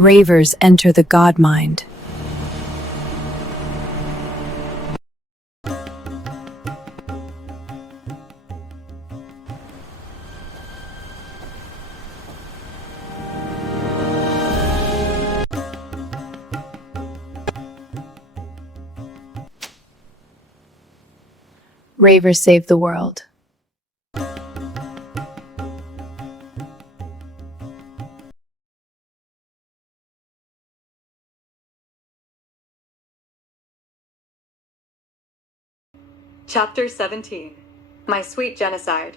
Ravers enter the God mind. Ravers save the world. Chapter 17. My Sweet Genocide.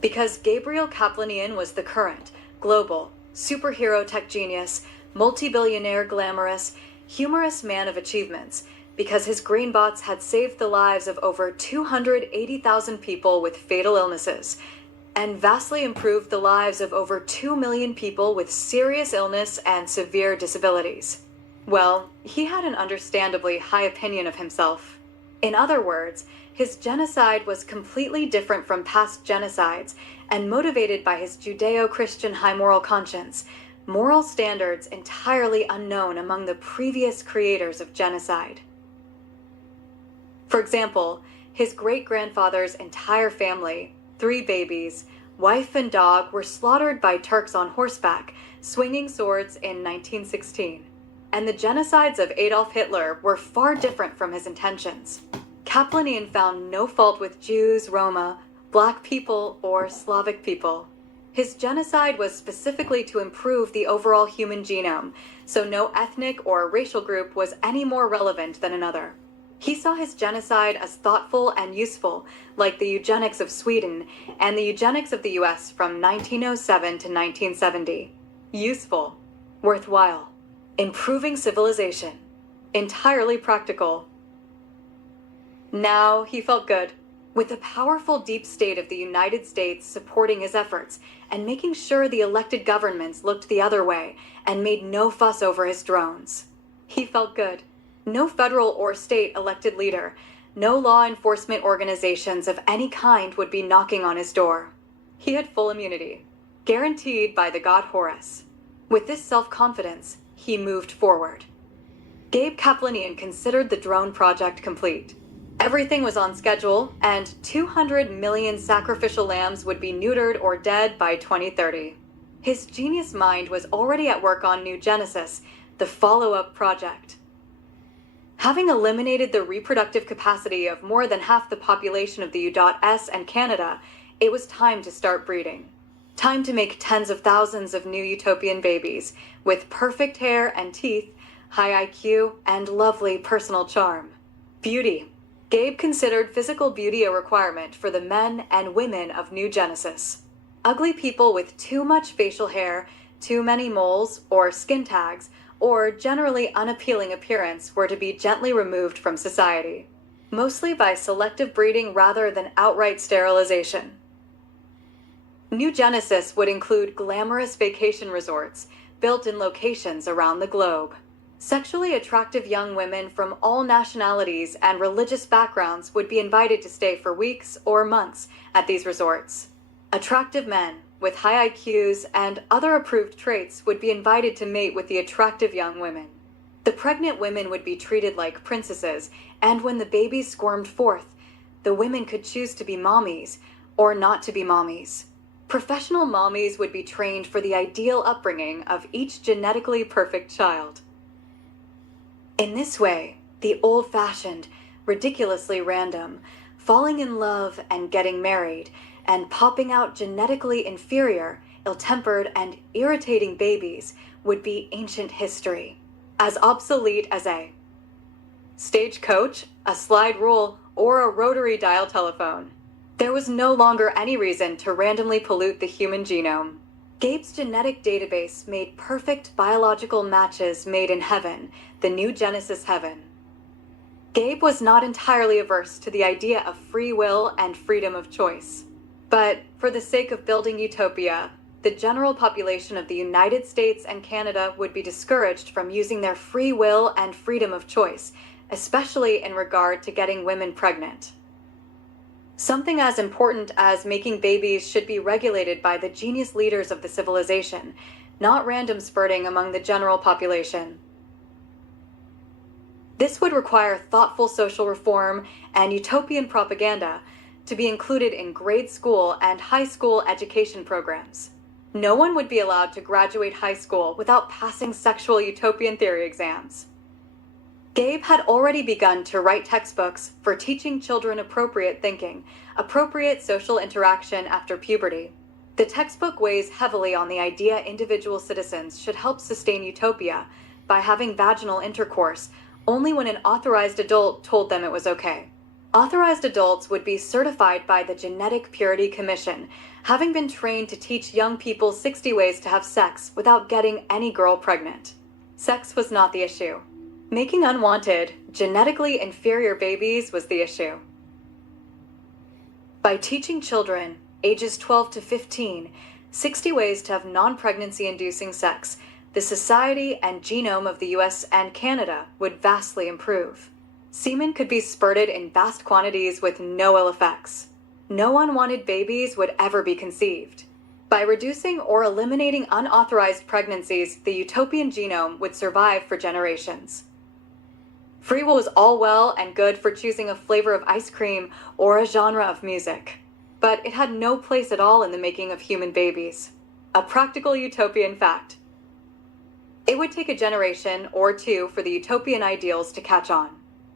Because Gabriel Kaplanian was the current, global, superhero tech genius, multi-billionaire glamorous, humorous man of achievements, because his greenbots had saved the lives of over 280,000 people with fatal illnesses, and vastly improved the lives of over 2 million people with serious illness and severe disabilities. Well, he had an understandably high opinion of himself. In other words, his genocide was completely different from past genocides and motivated by his Judeo-Christian high moral conscience, moral standards entirely unknown among the previous creators of genocide. For example, his great-grandfather's entire family, 3 babies, wife and dog were slaughtered by Turks on horseback, swinging swords in 1916. And the genocides of Adolf Hitler were far different from his intentions. Kaplanian found no fault with Jews, Roma, Black people, or Slavic people. His genocide was specifically to improve the overall human genome, so no ethnic or racial group was any more relevant than another. He saw his genocide as thoughtful and useful, like the eugenics of Sweden and the eugenics of the US from 1907 to 1970. Useful, worthwhile, improving civilization, entirely practical. Now he felt good, with the powerful deep state of the United States supporting his efforts and making sure the elected governments looked the other way and made no fuss over his drones. He felt good. No federal or state elected leader, no law enforcement organizations of any kind would be knocking on his door. He had full immunity, guaranteed by the god Horus. With this self-confidence, he moved forward. Gabe Kaplanian considered the drone project complete. Everything was on schedule, and 200 million sacrificial lambs would be neutered or dead by 2030. His genius mind was already at work on New Genesis, the follow-up project. Having eliminated the reproductive capacity of more than half the population of the U.S. and Canada, it was time to start breeding. Time to make tens of thousands of new utopian babies, with perfect hair and teeth, high IQ, and lovely personal charm. Beauty. Gabe considered physical beauty a requirement for the men and women of New Genesis. Ugly people with too much facial hair, too many moles, or skin tags, or generally unappealing appearance were to be gently removed from society, mostly by selective breeding rather than outright sterilization. New Genesis would include glamorous vacation resorts built in locations around the globe. Sexually attractive young women from all nationalities and religious backgrounds would be invited to stay for weeks or months at these resorts. Attractive men with high IQs and other approved traits would be invited to mate with the attractive young women. The pregnant women would be treated like princesses, and when the babies squirmed forth, the women could choose to be mommies or not to be mommies. Professional mommies would be trained for the ideal upbringing of each genetically perfect child. In this way, the old-fashioned, ridiculously random, falling in love and getting married, and popping out genetically inferior, ill-tempered, and irritating babies would be ancient history, as obsolete as a stagecoach, a slide rule, or a rotary dial telephone. There was no longer any reason to randomly pollute the human genome. Gabe's genetic database made perfect biological matches made in heaven, the New Genesis heaven. Gabe was not entirely averse to the idea of free will and freedom of choice. But for the sake of building utopia, the general population of the United States and Canada would be discouraged from using their free will and freedom of choice, especially in regard to getting women pregnant. Something as important as making babies should be regulated by the genius leaders of the civilization, not random spurting among the general population. This would require thoughtful social reform and utopian propaganda to be included in grade school and high school education programs. No one would be allowed to graduate high school without passing sexual utopian theory exams. GABE had already begun to write textbooks for teaching children appropriate thinking, appropriate social interaction after puberty. The textbook weighs heavily on the idea individual citizens should help sustain utopia by having vaginal intercourse only when an authorized adult told them it was okay. Authorized adults would be certified by the Genetic Purity Commission, having been trained to teach young people 60 ways to have sex without getting any girl pregnant. Sex was not the issue. Making unwanted, genetically inferior babies was the issue. By teaching children, ages 12 to 15, 60 ways to have non-pregnancy inducing sex, the society and genome of the US and Canada would vastly improve. Semen could be spurted in vast quantities with no ill effects. No unwanted babies would ever be conceived. By reducing or eliminating unauthorized pregnancies, the utopian genome would survive for generations. Free will was all well and good for choosing a flavor of ice cream or a genre of music, but it had no place at all in the making of human babies. A practical utopian fact. It would take a generation or two for the utopian ideals to catch on.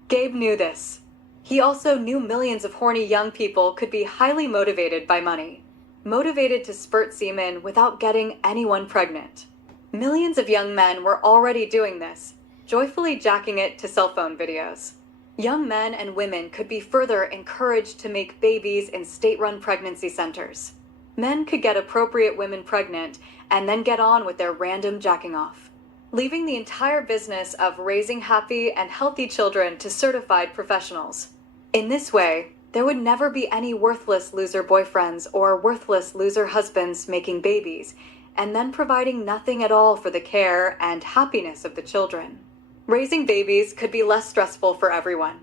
GABE knew this. He also knew millions of horny young people could be highly motivated by money, motivated to spurt semen without getting anyone pregnant. Millions of young men were already doing this, joyfully jacking it to cell phone videos. Young men and women could be further encouraged to make babies in state-run pregnancy centers. Men could get appropriate women pregnant and then get on with their random jacking off, leaving the entire business of raising happy and healthy children to certified professionals. In this way, there would never be any worthless loser boyfriends or worthless loser husbands making babies, and then providing nothing at all for the care and happiness of the children. Raising babies could be less stressful for everyone.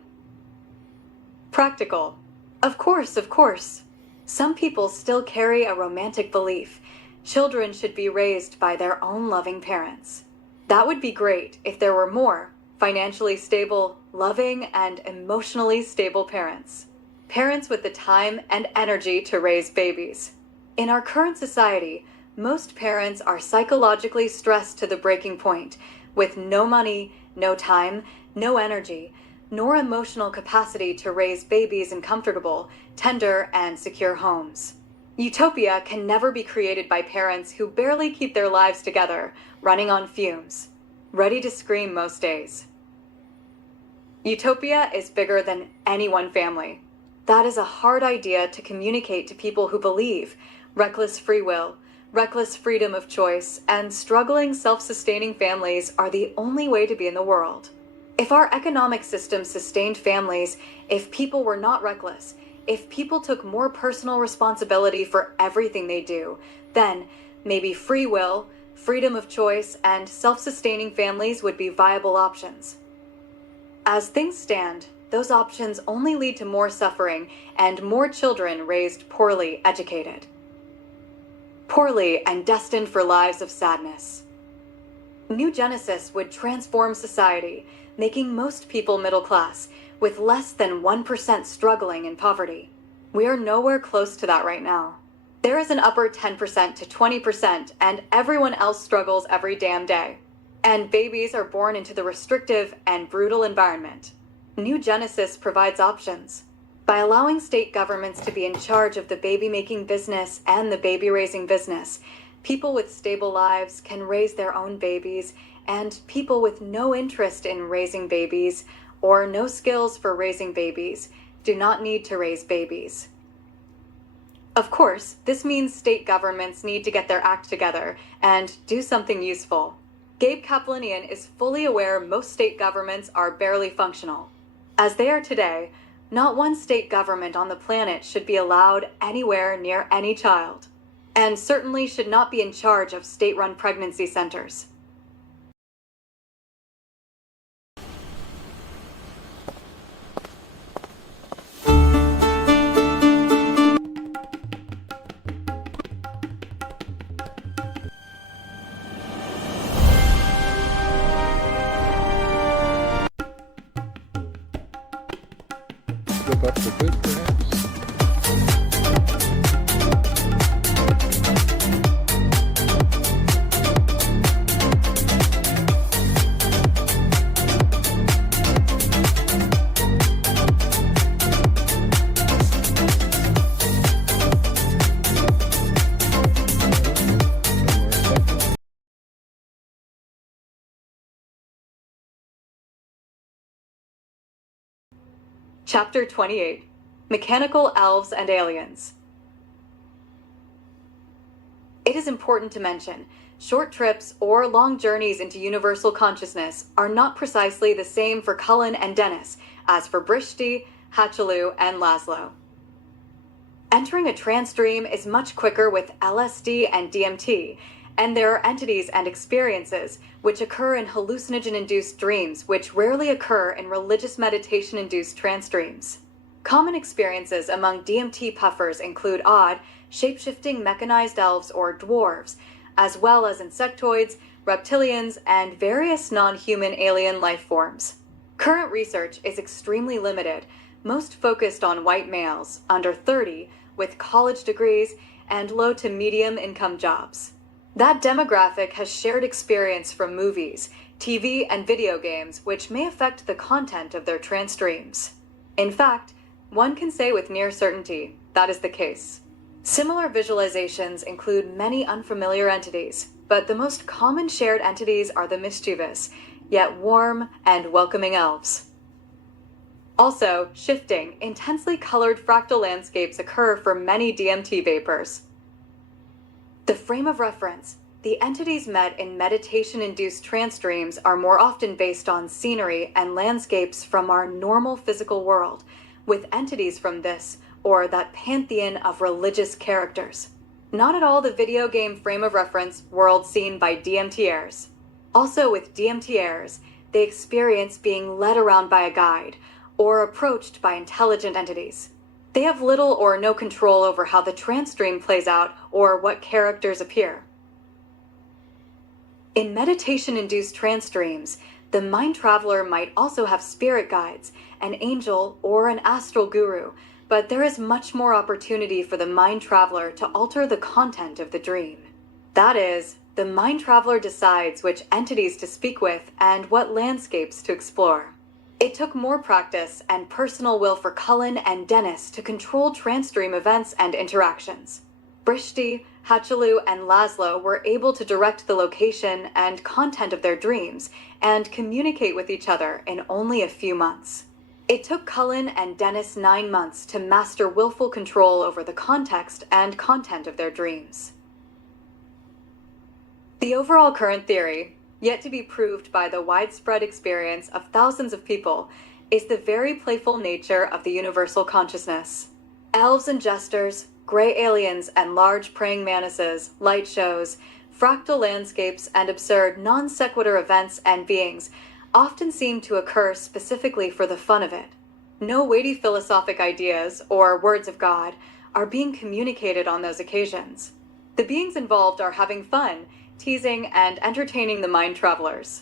Practical. Of course. Some people still carry a romantic belief. Children should be raised by their own loving parents. That would be great if there were more financially stable, loving, and emotionally stable parents. Parents with the time and energy to raise babies. In our current society, most parents are psychologically stressed to the breaking point, with no money, no time, no energy, nor emotional capacity to raise babies in comfortable, tender, and secure homes. Utopia can never be created by parents who barely keep their lives together, running on fumes, ready to scream most days. Utopia is bigger than any one family. That is a hard idea to communicate to people who believe reckless free will, reckless freedom of choice, and struggling self-sustaining families are the only way to be in the world. If our economic system sustained families, if people were not reckless, if people took more personal responsibility for everything they do, then maybe free will, freedom of choice, and self-sustaining families would be viable options. As things stand, those options only lead to more suffering and more children raised poorly educated. Poorly and destined for lives of sadness. New Genesis would transform society, making most people middle class, with less than 1% struggling in poverty. We are nowhere close to that right now. There is an upper 10% to 20%, and everyone else struggles every damn day. And babies are born into the restrictive and brutal environment. New Genesis provides options. By allowing state governments to be in charge of the baby-making business and the baby-raising business, people with stable lives can raise their own babies, and people with no interest in raising babies or no skills for raising babies do not need to raise babies. Of course, this means state governments need to get their act together and do something useful. GABE Kaplanian is fully aware most state governments are barely functional. As they are today, not one state government on the planet should be allowed anywhere near any child, and certainly should not be in charge of state-run pregnancy centers. but for good, perhaps? One more second. Chapter 28: Mechanical Elves and Aliens. It is important to mention, short trips or long journeys into universal consciousness are not precisely the same for Cullen and Dennis as for Brishti, Hatchalu, and Laszlo. Entering a trance dream is much quicker with LSD and DMT, and there are entities and experiences which occur in hallucinogen-induced dreams which rarely occur in religious meditation-induced trance dreams. Common experiences among DMT puffers include odd, shape-shifting mechanized elves or dwarves, as well as insectoids, reptilians, and various non-human alien life forms. Current research is extremely limited, most focused on white males, under 30, with college degrees and low to medium income jobs. That demographic has shared experience from movies, TV, and video games which may affect the content of their trance dreams. In fact, one can say with near certainty that is the case. Similar visualizations include many unfamiliar entities, but the most common shared entities are the mischievous, yet warm and welcoming elves. Also, shifting, intensely colored fractal landscapes occur for many DMT vapors. The frame of reference, the entities met in meditation-induced trance dreams, are more often based on scenery and landscapes from our normal physical world, with entities from this or that pantheon of religious characters. Not at all the video game frame of reference world seen by DMTers. Also with DMTers, they experience being led around by a guide or approached by intelligent entities. They have little or no control over how the trance dream plays out or what characters appear. In meditation-induced trance dreams, the mind traveler might also have spirit guides, an angel, or an astral guru, but there is much more opportunity for the mind traveler to alter the content of the dream. That is, the mind traveler decides which entities to speak with and what landscapes to explore. It took more practice and personal will for Cullen and Dennis to control trance dream events and interactions. Brishti, Hatchalu, and Laszlo were able to direct the location and content of their dreams and communicate with each other in only a few months. It took Cullen and Dennis 9 months to master willful control over the context and content of their dreams. The overall current theory, yet to be proved by the widespread experience of thousands of people, is the very playful nature of the universal consciousness. Elves and jesters, gray aliens and large praying mantises, light shows, fractal landscapes, and absurd non sequitur events and beings often seem to occur specifically for the fun of it. No weighty philosophic ideas or words of God are being communicated on those occasions. The beings involved are having fun, teasing and entertaining the mind travelers.